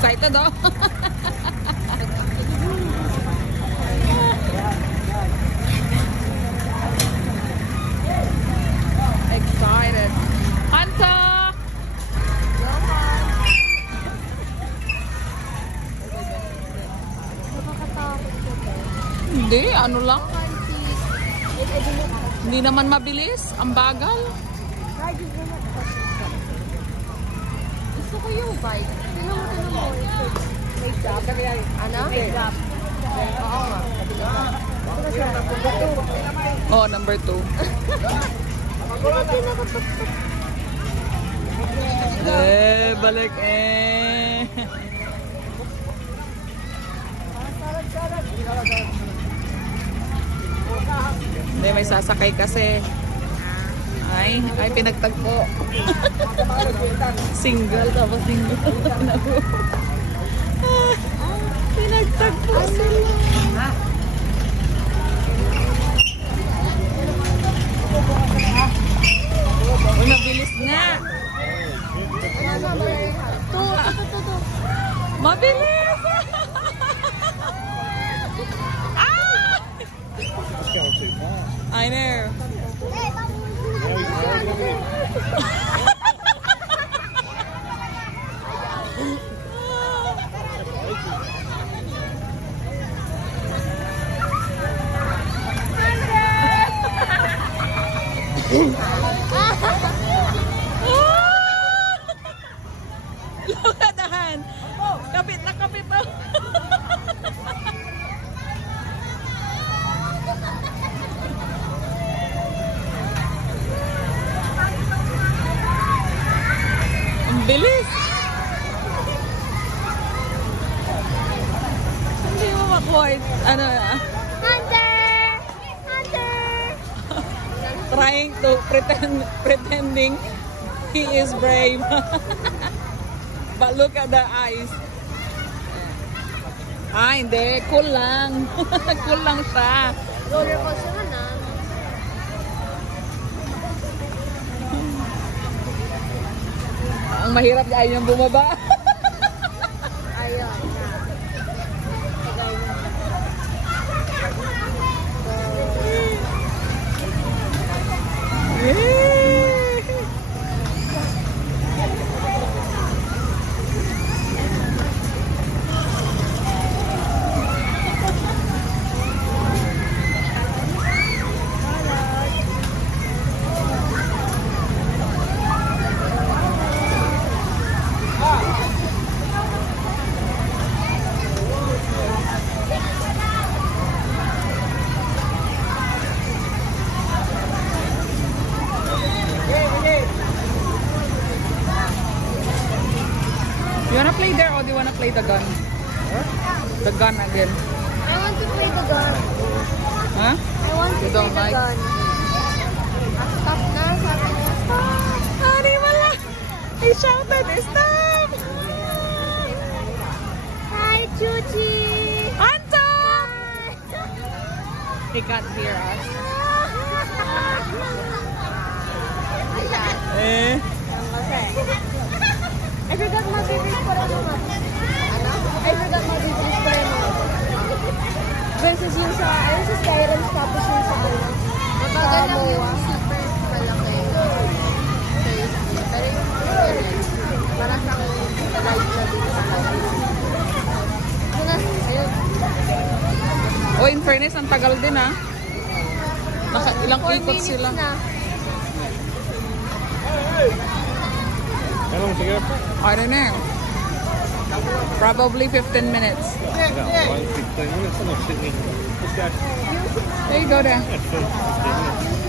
Excited, oh. Excited. Hunter! Hindi, ano lang. Hindi naman mabilis. Ang bagal. Gusto ko yung bike. Tignan mo. May gap. Ano? May gap. Oo nga. Oh, number 2. Balik Hindi, may sasakay kasi. Ay, pinagtagpo. Single, tapos single. Pinagtagpo sila. Uy, mabilis nga. Mabilis! I know. Look at the hand. Kapit na kapit na. Ang bilis. Hindi mo makuha. Ano na? Trying to pretending he is brave. But look at the eyes. Hindi. Cool lang. Cool lang siya. Roller coaster ka na. Ang mahirap niya ayaw niyang bumaba. Ayaw na. You wanna play there or do you wanna play the gun? Huh? The gun again. I want to play the gun. Huh? I want to You play don't the like? gun. Stop na, sabi niya. Stop! Honey, wala! He shouted, stop! Hi, Chuchi! Hunter! He can't hear us. Ayan. I forgot my favorite para naman. Ano? I forgot my favorite para naman. Versus yung sa, ayun sa Skyrim, tapos yung sa ano. Mabagal lang yung super malaki. Pero yung experience, para siyang ride na dito sa Skyrim. So na, ayun. Oh, in fairness, ang tagal din ah. Ilang 4 ikot minutes sila. na. How long to go for? I don't know. Probably 15 minutes. About 15 minutes. I'm not sitting in. Let's go. There you go there. Yeah, 15 minutes.